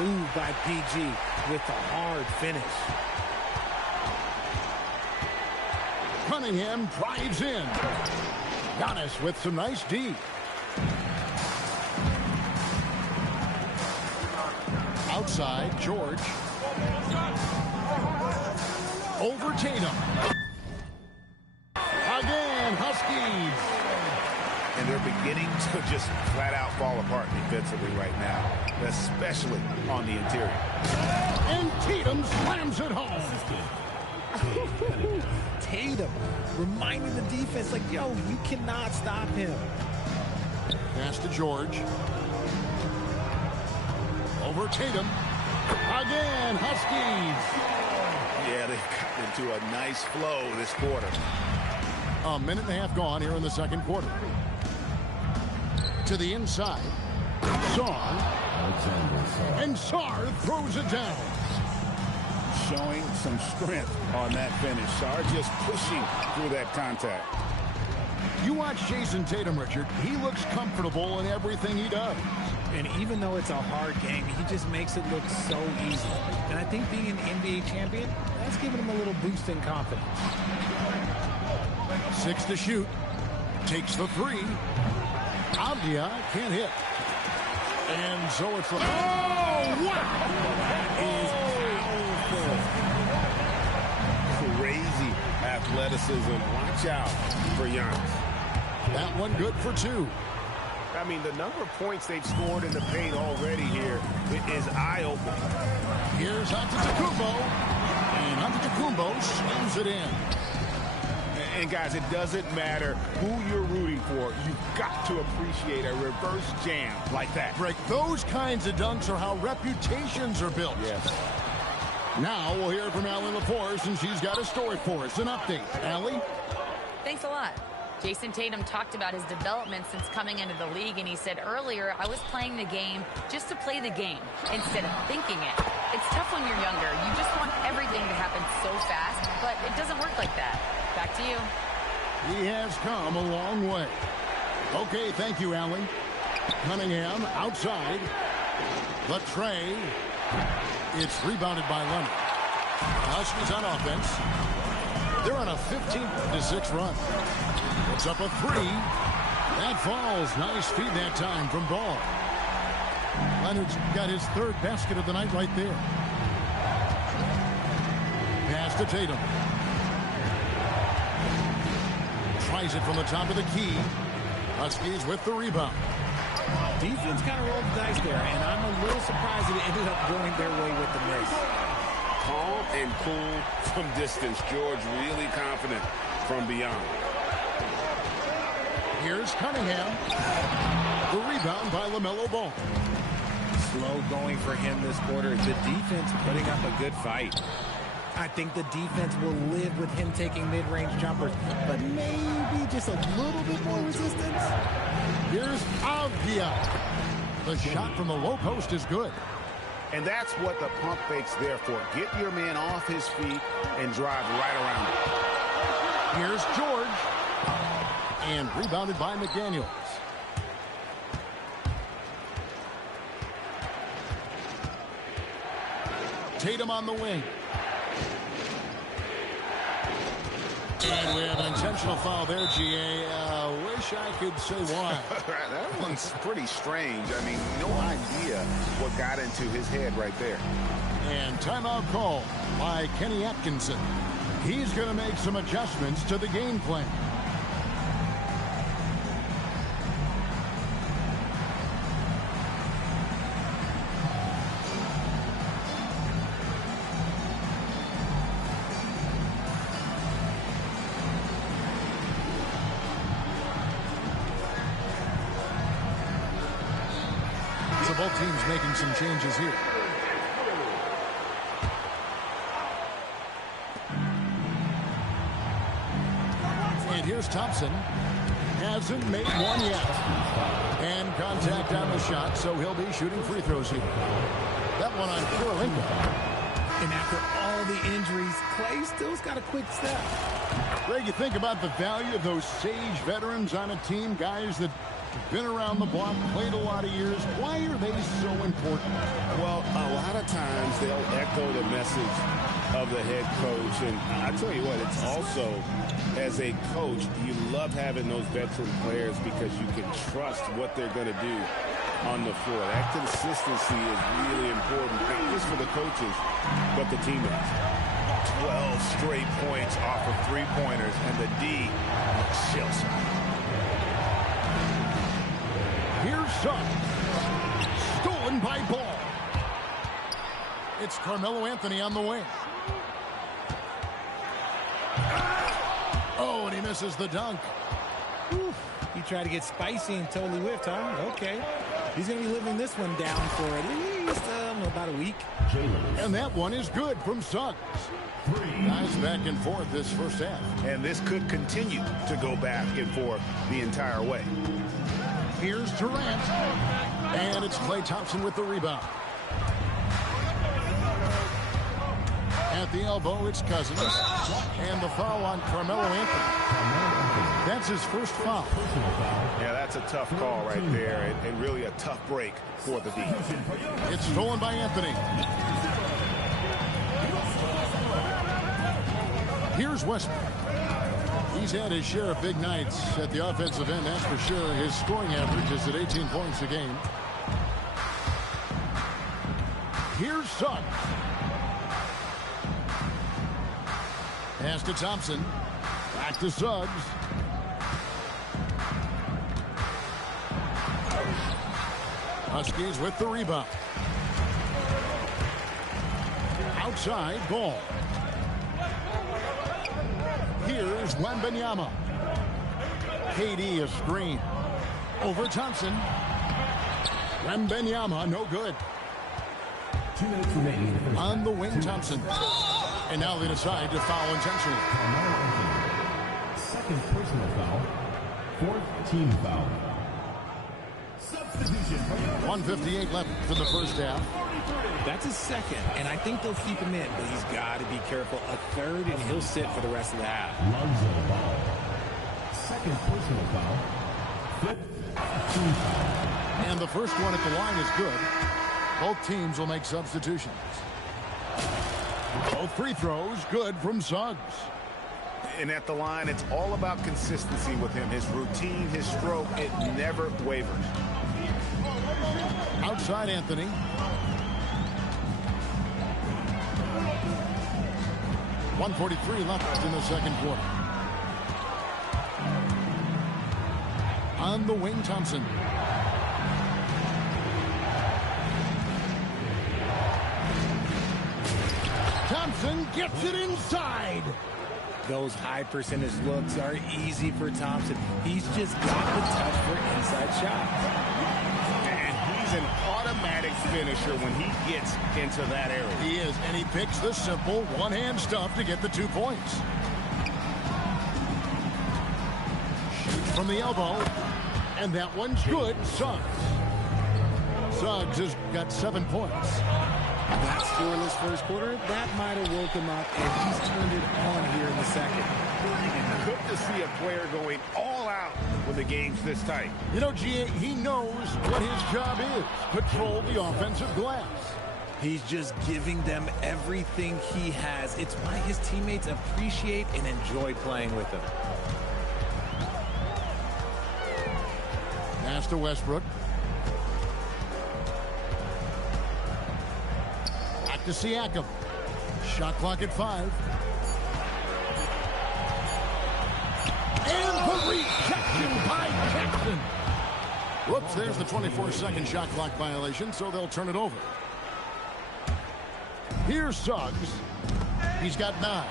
move by PG with the hard finish. Cunningham drives in. Giannis with some nice D. Outside, George. Over Tatum. Again, Huskies. And they're beginning to just flat out fall apart defensively right now, especially on the interior. And Tatum slams it home. Tatum reminding the defense, like, yo, you cannot stop him. Pass to George. Over Tatum. Again, Huskies. Yeah, they got into a nice flow this quarter. A minute and a half gone here in the second quarter. To the inside. Sarr. And Sarr throws it down. Showing some strength on that finish. Sarr just pushing through that contact. You watch Jason Tatum, Richard. He looks comfortable in everything he does. And even though it's a hard game, he just makes it look so easy. And I think being an NBA champion, that's given him a little boost in confidence. 6 to shoot. Takes the 3. Avdia can't hit. And so it's... Oh, wow! That is powerful. Crazy athleticism. Watch out for Giannis. That one good for 2. I mean, the number of points they've scored in the paint already here is eye-opening. Here's Antetokounmpo. And Antetokounmpo slams it in. And, guys, it doesn't matter who you're rooting for. You've got to appreciate a reverse jam like that. Rick, those kinds of dunks are how reputations are built. Yes. Now we'll hear from Allie LaForce, and she's got a story for us. An update. Allie? Thanks a lot. Jason Tatum talked about his development since coming into the league, and he said earlier, I was playing the game just to play the game instead of thinking it. It's tough when you're younger. You just want everything to happen so fast, but it doesn't work like that. Back to you. He has come a long way. Okay, thank you, Allie. Cunningham outside. The tray. It's rebounded by Leonard. Huskies on offense. They're on a 15-6 run. It's up a 3. That falls. Nice feed that time from Ball. Leonard's got his 3rd basket of the night right there. Pass to Tatum. Tries it from the top of the key. Huskies with the rebound. Defense kind of rolled the dice there, and I'm a little surprised that it ended up going their way with the miss. Calm and cool from distance. George really confident from beyond. Here's Cunningham. The rebound by LaMelo Ball. Slow going for him this quarter. The defense putting up a good fight. I think the defense will live with him taking mid-range jumpers, but maybe just a little bit more resistance. Here's Avdia. The shot from the low post is good. And that's what the pump fake's there for. Get your man off his feet and drive right around it. Here's George. And rebounded by McDaniels. Tatum on the wing. And we have an intentional foul there, GA. Wish I could say why. That one's pretty strange. I mean, no idea what got into his head right there. And timeout call by Kenny Atkinson. He's going to make some adjustments to the game plan. So both teams making some changes here. And here's Thompson. Hasn't made one yet. And contact on the shot, so he'll be shooting free throws here. That one on Kirilenko. And after all the injuries, Clay still's got a quick step. Greg, you think about the value of those sage veterans on a team, guys that Been around the block, played a lot of years. Why are they so important? Well, a lot of times they'll echo the message of the head coach. And I tell you what, it's also, as a coach, you love having those veteran players because you can trust what they're going to do on the floor. That consistency is really important, not just for the coaches, but the teammates. 12 straight points off of three-pointers, and the D chills. Here's Suggs. Stolen by Ball. It's Carmelo Anthony on the wing. Oh, and he misses the dunk. Whew. He tried to get spicy and totally whiffed, huh? Okay. He's going to be living this one down for at least about a week. And that one is good from Suggs. Nice back and forth this first half. And this could continue to go back and forth the entire way. Here's Durant. And it's Klay Thompson with the rebound. At the elbow, it's Cousins. And the foul on Carmelo Anthony. That's his first foul. Yeah, that's a tough call right there, and really a tough break for the D. It's stolen by Anthony. Here's Westbrook. He's had his share of big nights at the offensive end, that's for sure. His scoring average is at 18 points a game. Here's Suggs. Pass to Thompson. Back to Suggs. Huskies with the rebound. Outside, Ball. Here's Wembanyama. KD a screen. Over Thompson. Wembanyama, no good. 2 minutes remaining. On the wing, Thompson. And now they decide to foul intentionally. Second personal foul. Fourth team foul. Substitution. 1:58 left in the first half. That's his second, and I think they'll keep him in, but he's got to be careful. A third, and he'll sit for the rest of the half. Lonzo Ball. Second personal foul. Fifth team foul. And the first one at the line is good. Both teams will make substitutions. Both free throws good from Suggs. And at the line, it's all about consistency with him. His routine, his stroke, it never wavers. Outside Anthony. .143 left in the second quarter. On the wing, Thompson. Thompson gets it inside. Those high percentage looks are easy for Thompson. He's just got the touch for inside shots. And he's an automatic finisher when he gets into that area. He is, and he picks the simple one-hand stuff to get the 2 points. Shoots from the elbow, and that one's good. Suggs. Suggs has got 7 points. That scoreless first quarter, that might have woke him up, and he's turned it on here in the second. Good to see a player going all out when the game's this tight. You know, G.A., he knows what his job is. Patrol the offensive glass. He's just giving them everything he has. It's why his teammates appreciate and enjoy playing with him. Pass to Westbrook. Back to Siakam. Shot clock at 5. And the rejection by Jackson. Whoops, there's the 24-second shot clock violation, so they'll turn it over. Here's Suggs. He's got 9.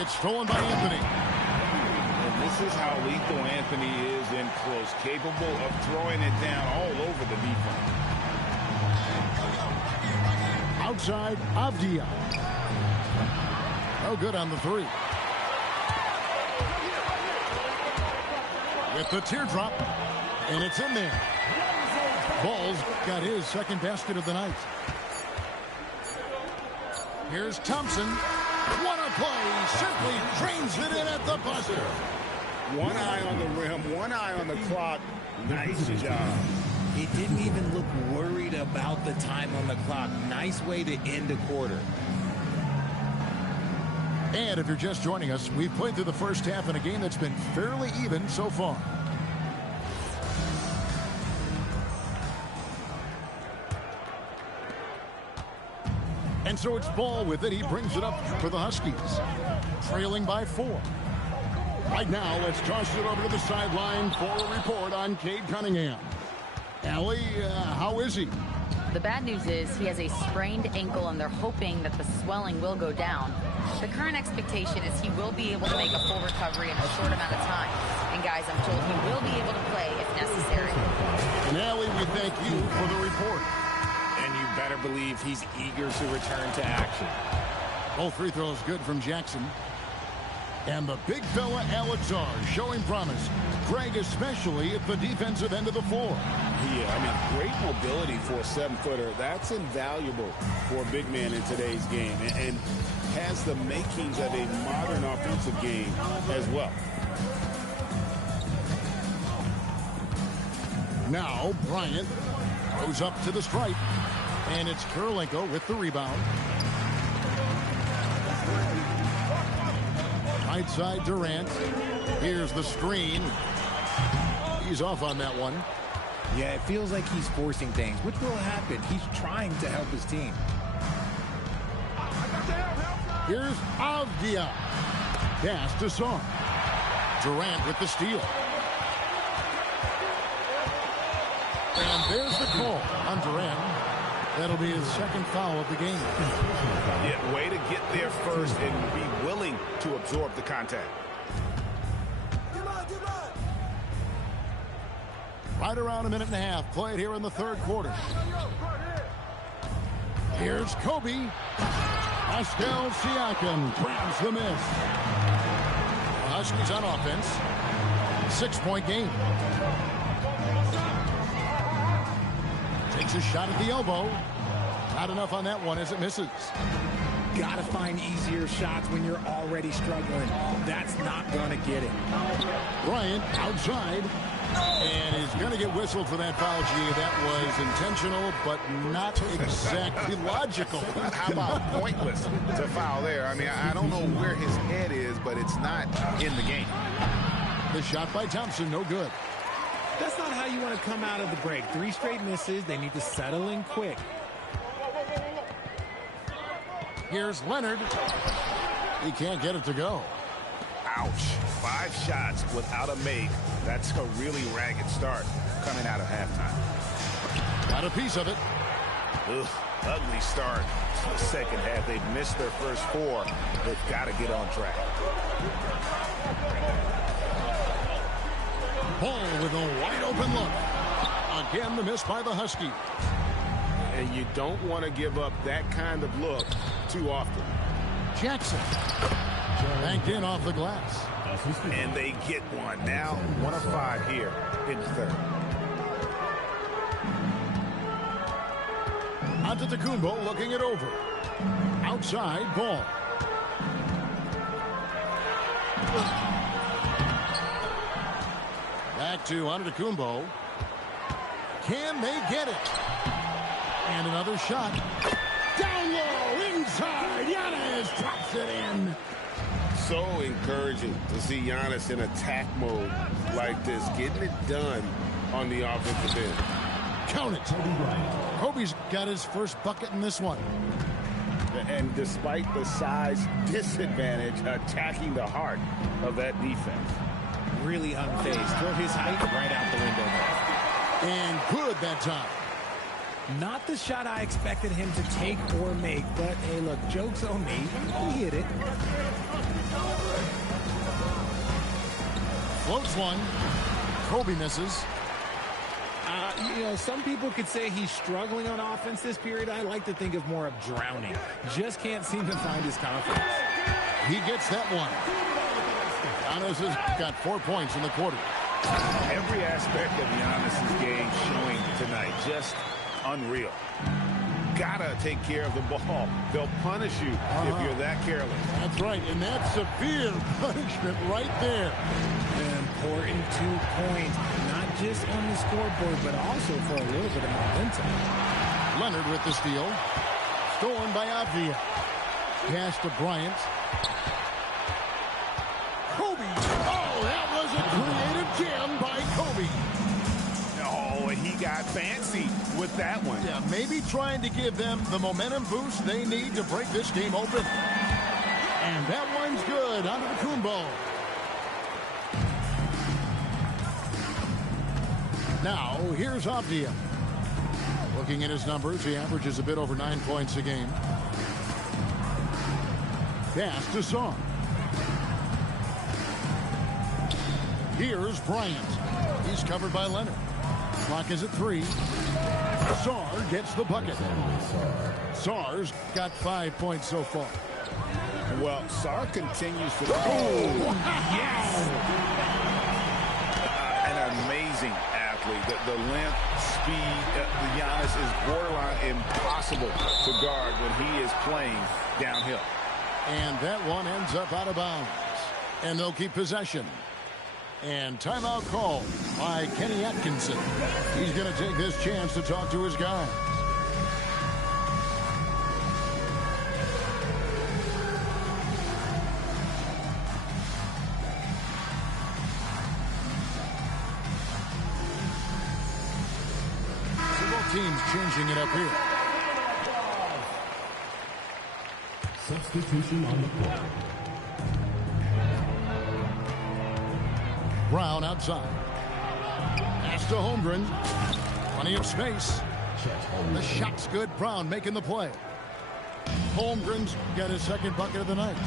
It's stolen by Anthony. And this is how lethal Anthony is in close, capable of throwing it down all over the defense. Outside, Avdia. No good on the 3. With the teardrop, and it's in there. Ball's got his second basket of the night. Here's Thompson. What a play. Simply drains it in at the buzzer. One eye on the rim, one eye on the clock. Nice job. He didn't even look worried about the time on the clock. Nice way to end a quarter. And if you're just joining us, we've played through the first half in a game that's been fairly even so far. And so it's Ball with it. He brings it up for the Huskies. Trailing by 4. Right now, let's toss it over to the sideline for a report on Cade Cunningham. Allie, how is he? The bad news is he has a sprained ankle, and they're hoping that the swelling will go down. The current expectation is he will be able to make a full recovery in a short amount of time. And guys, I'm told he will be able to play if necessary. And Allie, we thank you for the report. And you better believe he's eager to return to action. Both free throws good from Jackson. And the big fella, Alex R, showing promise. Greg, especially at the defensive end of the floor. Yeah, I mean, great mobility for a 7-footer. That's invaluable for a big man in today's game. And has the makings of a modern offensive game as well. Now, Bryant goes up to the stripe. And it's Kurlenko with the rebound. Right side, Durant. Here's the screen. He's off on that one. Yeah, it feels like he's forcing things, which will happen. He's trying to help his team. Here's Avdia. Pass to Song. Durant with the steal. And there's the call on Durant. That'll be his second foul of the game. Yeah, way to get there first and be willing to absorb the contact. Right around a minute and a half played here in the third quarter. Here's Kobe. Pascal Siakam grabs the miss. The Huskies on offense. 6-point game. Takes a shot at the elbow. Not enough on that one as it misses. Gotta find easier shots when you're already struggling. That's not gonna get it. Bryant outside. And he's going to get whistled for that foul, G. That was intentional, but not exactly logical. How about pointless to foul there? I mean, I don't know where his head is, but it's not in the game. The shot by Thompson, no good. That's not how you want to come out of the break. 3 straight misses. They need to settle in quick. Here's Leonard. He can't get it to go. Ouch. 5 shots without a make. That's a really ragged start coming out of halftime. Got a piece of it. Ugh, ugly start. The second half, they've missed their first 4. They've got to get on track. Ball with a wide open look. Again, the miss by the Huskies. And you don't want to give up that kind of look too often. Jackson. Banked in off the glass. And they get one. Now 1 of 5 here in the third. Antetokounmpo looking it over. Outside, Ball. Back to Antetokounmpo. Can they get it? And another shot. Down low, inside. Giannis drops it in. So encouraging to see Giannis in attack mode like this, getting it done on the offensive end. Count it. Kobe's got his first bucket in this one. And despite the size disadvantage, attacking the heart of that defense. Really unfazed. Throw his height right out the window there. And good that time. Not the shot I expected him to take or make, but hey, look, joke's on me. He hit it. Floats one. Kobe misses. You know, some people could say he's struggling on offense this period. I like to think of more of drowning. Just can't seem to find his confidence. He gets that one. Giannis has got 4 points in the quarter. Every aspect of Giannis' game showing tonight. Just unreal. Gotta take care of the ball. They'll punish you if you're that careless. That's right, and that's severe punishment right there. An important 2 points. Not just on the scoreboard, but also for a little bit of momentum. Leonard with the steal. Stolen by Avdia. Pass to Bryant. Kobe. Oh, that was a creative jam by Kobe. Oh, and he got fancy with that one. Yeah, maybe trying to give them the momentum boost they need to break this game open. And that one's good onto the Kumbo. Now, here's Avdia. Looking at his numbers, he averages a bit over 9 points a game. Pass to Saar. Here's Bryant. He's covered by Leonard. Clock is at 3. Saar gets the bucket. Saar's got 5 points so far. Well, Saar continues to... Oh, yes! An amazing athlete. The length, speed, the Giannis is borderline impossible to guard when he is playing downhill. And that one ends up out of bounds. And they'll keep possession. And timeout called by Kenny Atkinson. He's going to take this chance to talk to his guy. Teams changing it up here. Substitution on the court. Brown outside. Pass to Holmgren. Plenty of space. The shot's good. Brown making the play. Holmgren's got his second bucket of the night.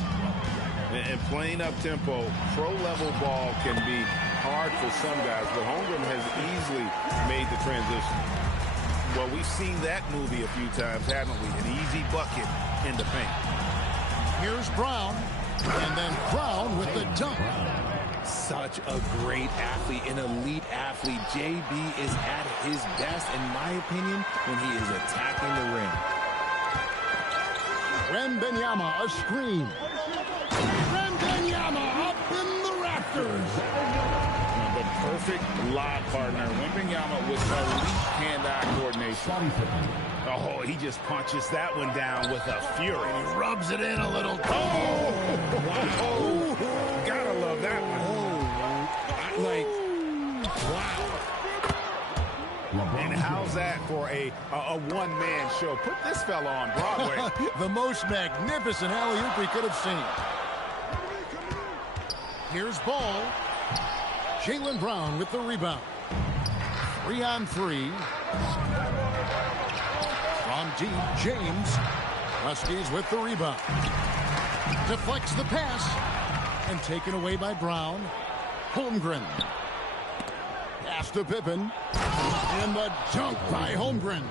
And playing up tempo, pro-level ball can be hard for some guys, but Holmgren has easily made the transition. Well, we've seen that movie a few times, haven't we? An easy bucket in the paint. Here's Brown. And then Brown with the dunk. Such a great athlete, an elite athlete. JB is at his best, in my opinion, when he is attacking the rim. Wembanyama, a screen. Wembanyama up in the rafters. The perfect lob partner. Wembanyama with elite hand-eye coordination. Oh, he just punches that one down with a fury. And he rubs it in a little. Oh, wow. Gotta love that one. Wow. And how's that for a one-man show? Put this fella on Broadway. The most magnificent alley-oop we could have seen. Here's Ball. Jaylen Brown with the rebound. 3-on-3. From deep, James. Huskies with the rebound. Deflects the pass. And taken away by Brown. Holmgren. Pass to Pippen. And the dunk by Holmgren.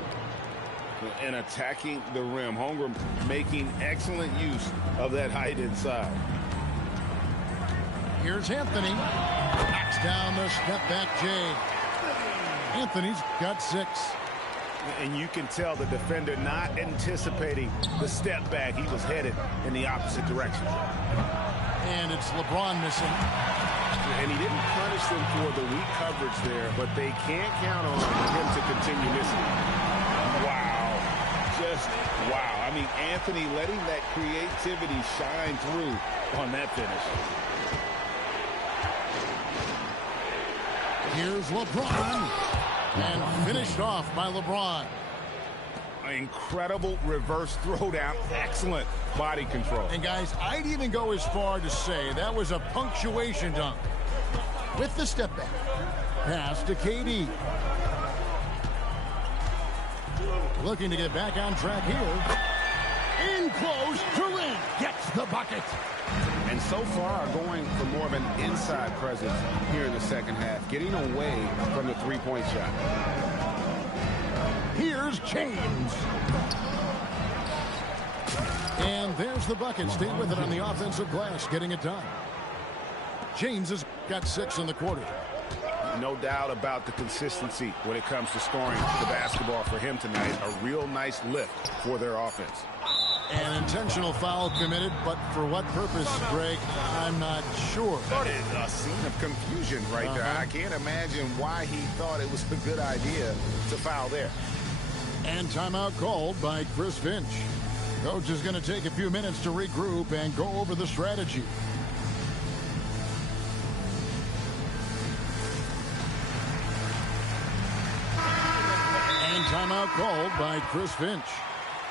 And attacking the rim. Holmgren making excellent use of that height inside. Here's Anthony. Knocks down the step-back Jay. Anthony's got 6. And you can tell the defender not anticipating the step back. He was headed in the opposite direction. And it's LeBron missing. And he didn't punish them for the weak coverage there, but they can't count on him to continue missing. Wow. Just wow. I mean, Anthony letting that creativity shine through on that finish. Here's LeBron. And finished off by LeBron. Incredible reverse throwdown. Excellent body control. And guys, I'd even go as far to say that was a punctuation dunk. With the step back. Pass to KD. Looking to get back on track here. In close, Durant gets the bucket. And so far going for more of an inside presence here in the second half, getting away from the three-point shot. Here's James. And there's the bucket. Stay with it on the offensive glass, getting it done. James has got 6 in the quarter. No doubt about the consistency when it comes to scoring the basketball for him tonight. A real nice lift for their offense. An intentional foul committed, but for what purpose, Greg? I'm not sure. That is a scene of confusion right there. I can't imagine why he thought it was a good idea to foul there. And timeout called by Chris Finch. Coach is going to take a few minutes to regroup and go over the strategy. And timeout called by Chris Finch.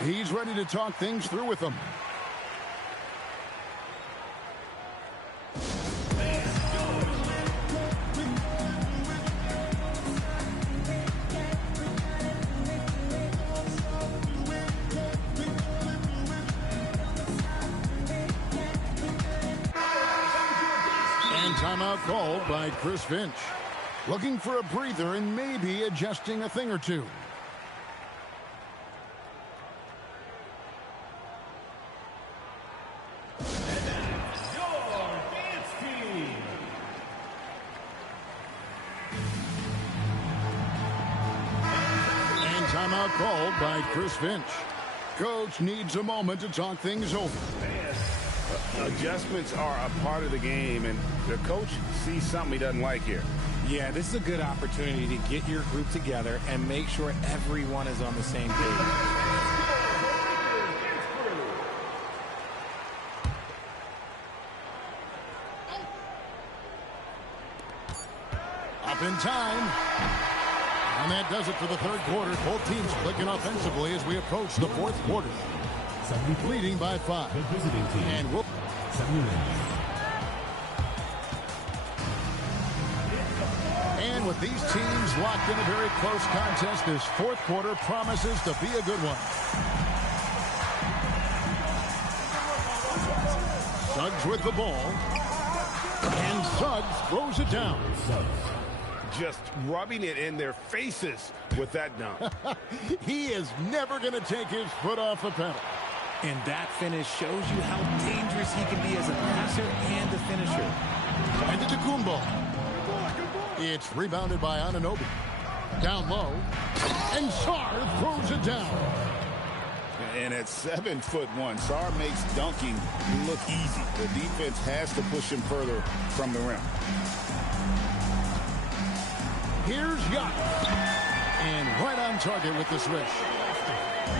He's ready to talk things through with them. And timeout called by Chris Finch. Looking for a breather and maybe adjusting a thing or two. Timeout called by Chris Finch. Coach needs a moment to talk things over. Adjustments are a part of the game, and the coach sees something he doesn't like here. Yeah, this is a good opportunity to get your group together and make sure everyone is on the same page. Up in time. And that does it for the third quarter. Both teams clicking offensively as we approach the fourth quarter. Leading by 5. The visiting team. And we'll... And with these teams locked in a very close contest, this fourth quarter promises to be a good one. Suggs with the ball. And Suggs throws it down. Just rubbing it in their faces with that dunk. He is never going to take his foot off the pedal. And that finish shows you how dangerous he can be as a passer and a finisher. And to Kumbo. It's rebounded by Anunoby. Down low. And Sarr throws it down. And at 7'1", Sarr makes dunking look easy. The defense has to push him further from the rim. Here's Giannis. And right on target with the swish.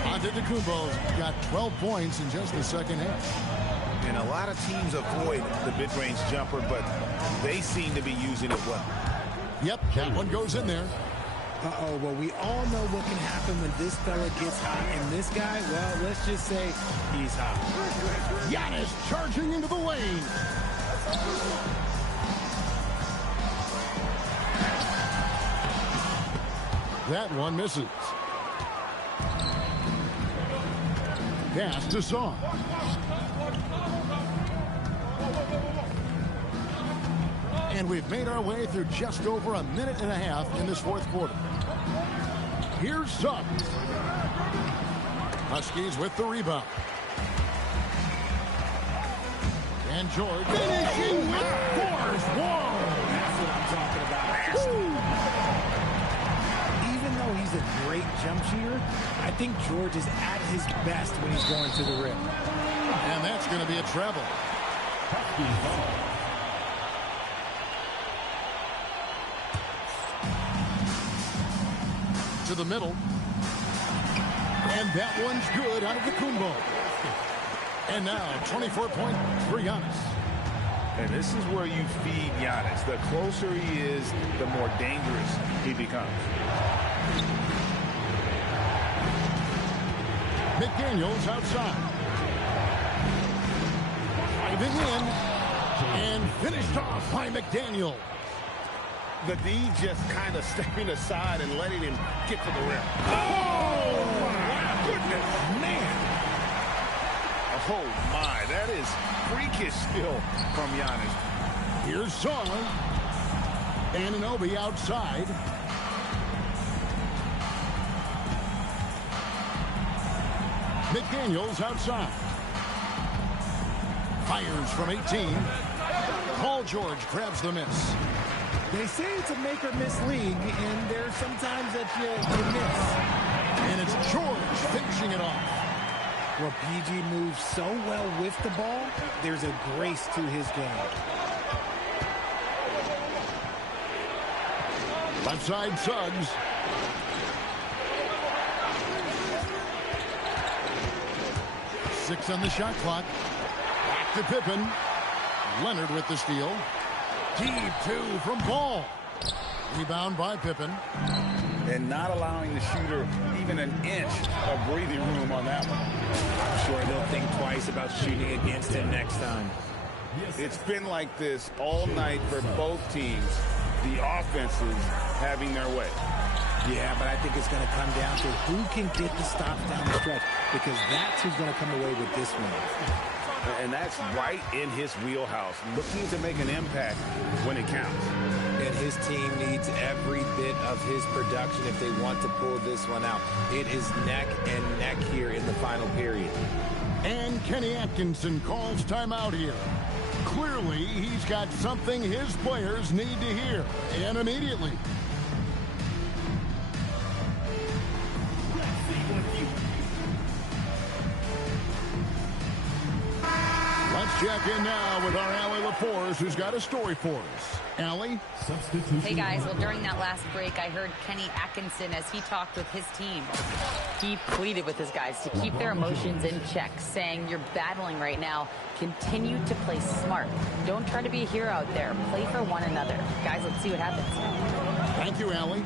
Antetokounmpo's got 12 points in just the second half. And a lot of teams avoid the mid-range jumper, but they seem to be using it well. Yep, that one goes in there. Uh-oh, well, we all know what can happen when this fella gets hot. And this guy, well, let's just say he's hot. Giannis charging into the lane. That one misses. Pass to Sarr. And we've made our way through just over a minute and a half in this fourth quarter. Here's Suggs. Huskies with the rebound. And George finishing with force. Whoa! That's what I'm talking about. Even though he's a great jump shooter, I think George is at his best when he's going to the rim. And that's going to be a treble. To the middle. And that one's good out of the Kumbo. And now 24 points for Giannis. And this is where you feed Giannis. The closer he is, the more dangerous he becomes. McDaniels outside. Driving in. And finished off by McDaniel. The D just kind of stepping aside and letting him get to the rim. Oh, my goodness, man. Oh, my. That is freakish skill from Giannis. Here's Sarr. Anunoby outside. McDaniels outside. Fires from 18. Paul George grabs the miss. They say it's a make-or-miss league, and there's sometimes that you miss. And it's George finishing it off. Well, PG moves so well with the ball, there's a grace to his game. Left side Suggs. Six on the shot clock. Back to Pippen. Leonard with the steal. Deep two from Ball. Rebound by Pippen. And not allowing the shooter even an inch of breathing room on that one. I'm sure they'll think twice about shooting against him next time. It's been like this all night for both teams. The offenses having their way. Yeah, but I think it's going to come down to who can get the stops down the stretch, because that's who's going to come away with this one. And that's right in his wheelhouse, looking to make an impact when it counts. And his team needs every bit of his production if they want to pull this one out. It is neck and neck here in the final period. And Kenny Atkinson calls timeout here. Clearly, he's got something his players need to hear, and immediately. Let's check in now with our Allie LaForce, who's got a story for us. Allie? Hey guys, well during that last break I heard Kenny Atkinson as he talked with his team. He pleaded with his guys to keep their emotions in check, saying you're battling right now. Continue to play smart. Don't try to be a hero out there. Play for one another. Guys, let's see what happens. Thank you, Allie.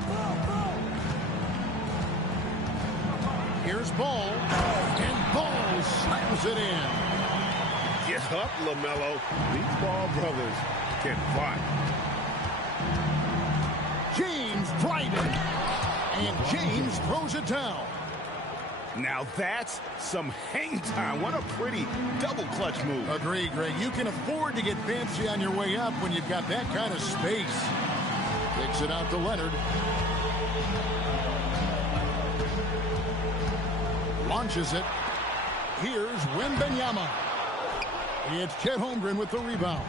Here's Ball. And Ball slams it in. Get up, LaMelo. These Ball brothers can fight. James Dryden. And James throws it down. Now that's some hang time. What a pretty double clutch move. Agree, Greg. You can afford to get fancy on your way up when you've got that kind of space. Kicks it out to Leonard. Launches it. Here's Wembanyama. It's Chet Holmgren with the rebound.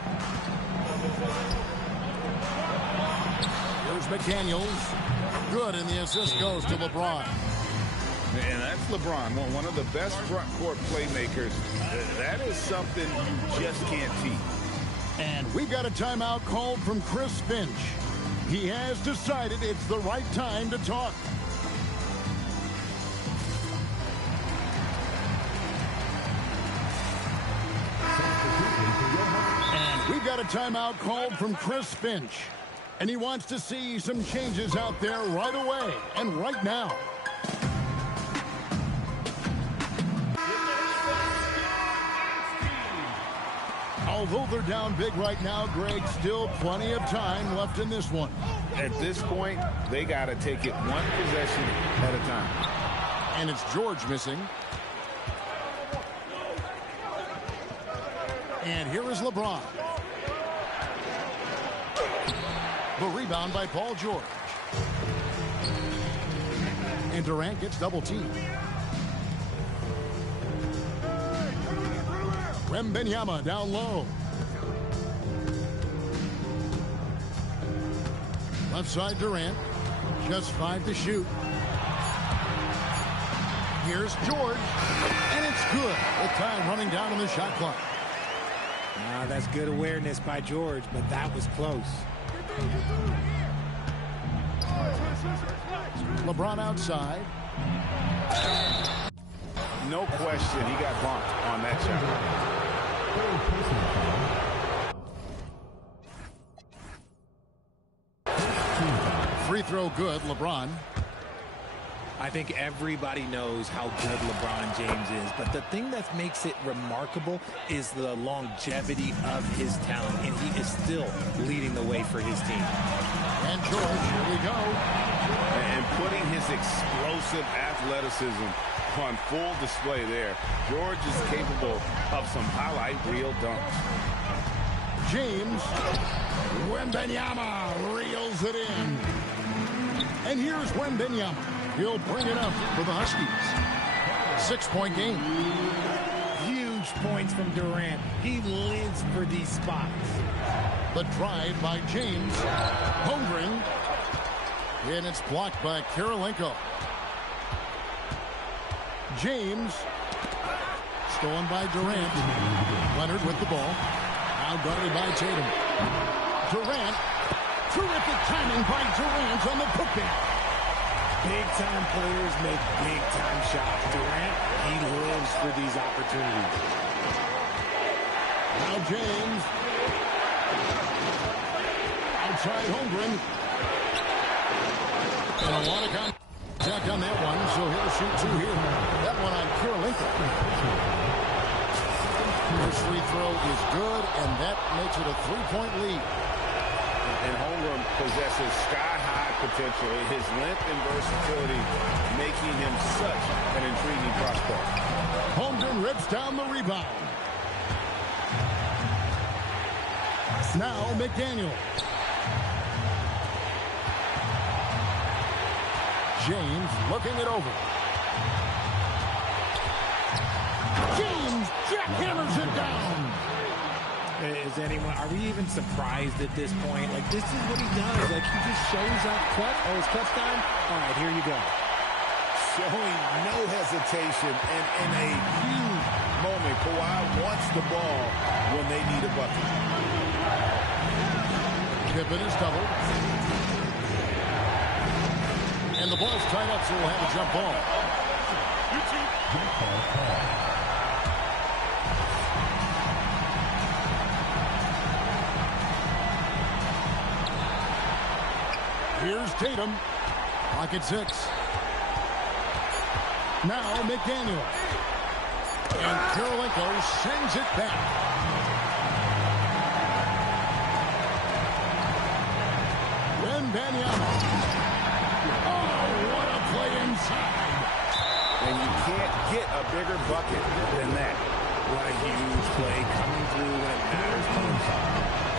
Here's McDaniels. Good, and the assist goes to LeBron. And that's LeBron, one of the best front court playmakers. That is something you just can't teach. And we've got a timeout called from Chris Finch. He has decided it's the right time to talk. And we've got a timeout called from Chris Finch. And he wants to see some changes out there right away and right now. Although they're down big right now, Greg, still plenty of time left in this one. At this point, they got to take it one possession at a time. And it's George missing. And here is LeBron. The rebound by Paul George. And Durant gets double teamed. Wembanyama down low. Left side Durant. Just 5 to shoot. Here's George. And it's good. With time running down on the shot clock. That's good awareness by George, but that was close. LeBron outside. No question, he got bumped on that shot. Free throw good, LeBron. I think everybody knows how good LeBron James is, but the thing that makes it remarkable is the longevity of his talent, and he is still leading the way for his team. And George, here we go. And putting his explosive athleticism on full display there. George is capable of some highlight reel dunks. James. Wembanyama reels it in. And here's Wembanyama. He'll bring it up for the Huskies. 6-point game. Huge points from Durant. He lives for these spots. The drive by James. Holmgren. And it's blocked by Karolinko. James. stolen by Durant. Leonard with the ball. Now guarded by Tatum. Durant. Terrific timing by Durant on the putback. Big-time players make big-time shots. Durant, he lives for these opportunities. Now James. Outside Holmgren. And a lot of contact on that one, so he'll shoot two here. That one on Kurolenko. First free throw is good, and that makes it a three-point lead. And Holmgren possesses sky-high potential. His length and versatility making him such an intriguing prospect. Holmgren rips down the rebound. Now McDaniel. James looking it over. James jackhammers it down. Is anyone, are we even surprised at this point? Like, this is what he does. Like, he just shows up. Oh, it's clutch time? All right, here you go. Showing no hesitation, and in a huge moment, Kawhi wants the ball when they need a bucket. Pippen is doubled. And the ball's tied up, so we'll have a jump ball. Here's Tatum. Pocket six. Now McDaniel. And Kurolenko sends it back. Wembanyama. Oh, what a play inside. And you can't get a bigger bucket than that. What a huge play coming through when it matters most.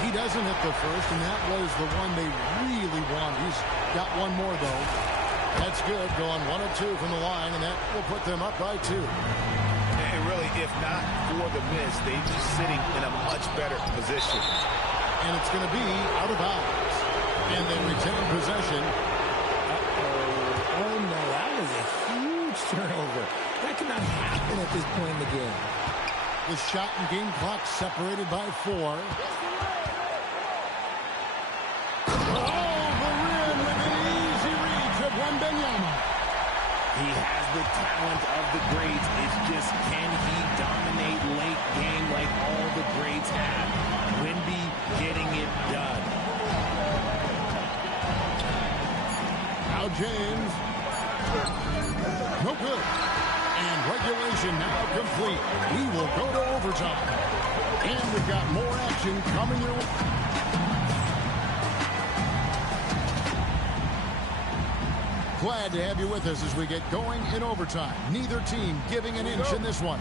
He doesn't hit the first, and that was the one they really wanted. He's got one more, though. That's good, going 1 of 2 from the line, and that will put them up by 2. And really, if not for the miss, they'd be sitting in a much better position. And it's going to be out of bounds. And they retain possession. Oh, no, that was a huge turnover. That cannot happen at this point in the game. The shot and game clock separated by 4. He has the talent of the greats. It's just, can he dominate late game like all the greats have? Wemby getting it done. Now James. No good. And regulation now complete. We will go to overtime. And we've got more action coming your way. Glad to have you with us as we get going in overtime. Neither team giving an inch in this one.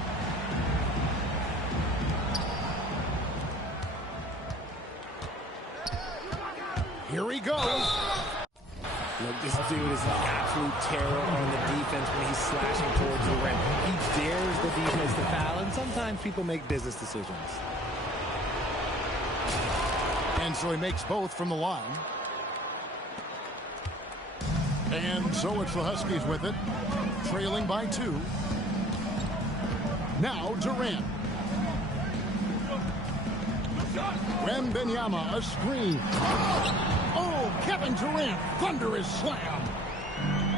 Here he goes. Look, this dude is an absolute terror on the defense when he's slashing towards the rim. He dares the defense to foul, and sometimes people make business decisions. And so he makes both from the line. And so it's the Huskies with it, trailing by 2. Now Durant. Wembanyama, a screen. Oh, Kevin Durant, thunderous slam.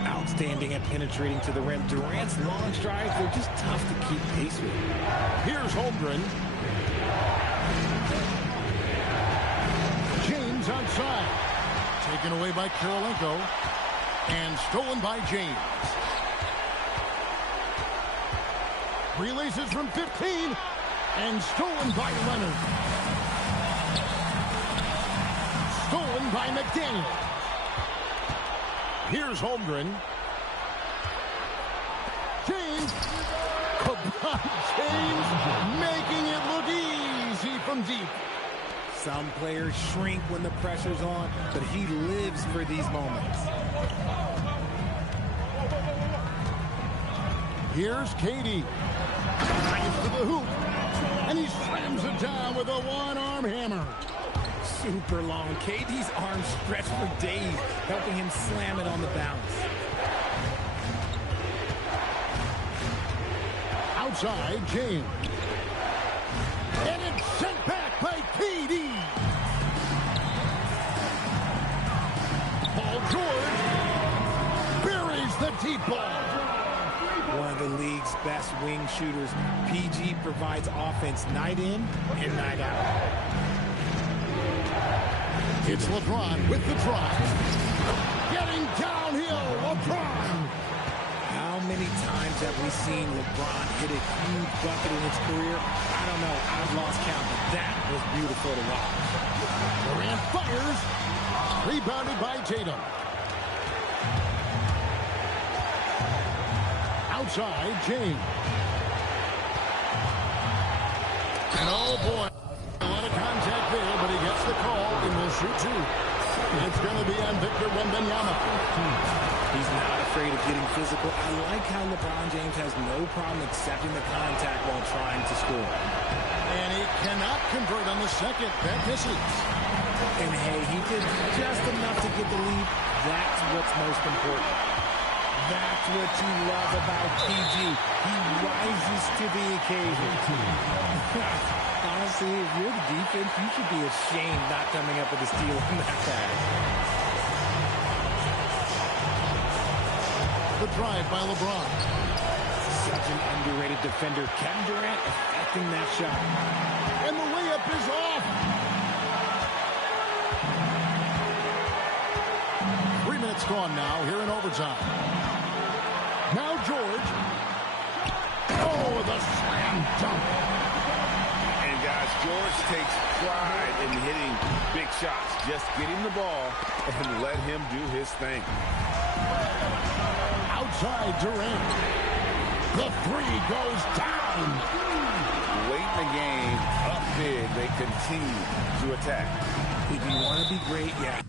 Outstanding at penetrating to the rim. Durant's long strides, they're just tough to keep pace with. Here's Holmgren. James outside. Taken away by Kurolenko. And stolen by James. Releases from 15. And stolen by Leonard. Stolen by McDaniel. Here's Holmgren. James. James making it look easy from deep. Some players shrink when the pressure's on, but he lives for these moments. Here's Katie. Drives to the hoop. And he slams it down with a one-arm hammer. Super long. KD's arms stretch for days, helping him slam it on the bounce. outside, James. And it's sent back by KD. Paul George buries the deep ball. One of the league's best wing shooters. PG provides offense night in and night out. It's LeBron with the drive. Getting downhill, LeBron. How many times have we seen LeBron hit a huge bucket in his career? I don't know. I've lost count, but that was beautiful to watch. Durant fires. Rebounded by Tatum. Outside, James. And oh boy, a lot of contact there, but he gets the call and will shoot two. It's going to be on Victor Wembanyama. He's not afraid of getting physical. I like how LeBron James has no problem accepting the contact while trying to score. And he cannot convert on the second. That misses. And hey, he did just enough to get the lead. That's what's most important. That's what you love about PG. He rises to the occasion. Honestly, if you're the defense, you should be ashamed not coming up with a steal in that pass. The drive by LeBron. Such an underrated defender. Kevin Durant affecting that shot. And the layup is off. 3 minutes gone now here in overtime. Now George. Oh, the slam dunk. And guys, George takes pride in hitting big shots. Just get him the ball and let him do his thing. Outside Durant. The three goes down. Late in the game, up big, they continue to attack. If you want to be great, yeah.